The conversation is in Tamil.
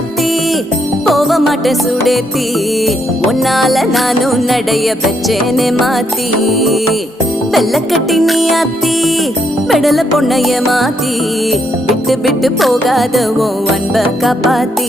அத்தி போக மாட்டேன் சுடேத்தி உன்னால நானும் நடைய பெச்சேனே மாத்தி வெள்ளக்கட்டி நீ அத்தி பெடல பொண்ணைய மாத்தி விட்டு விட்டு போகாத உன் அன்ப காப்பாத்தி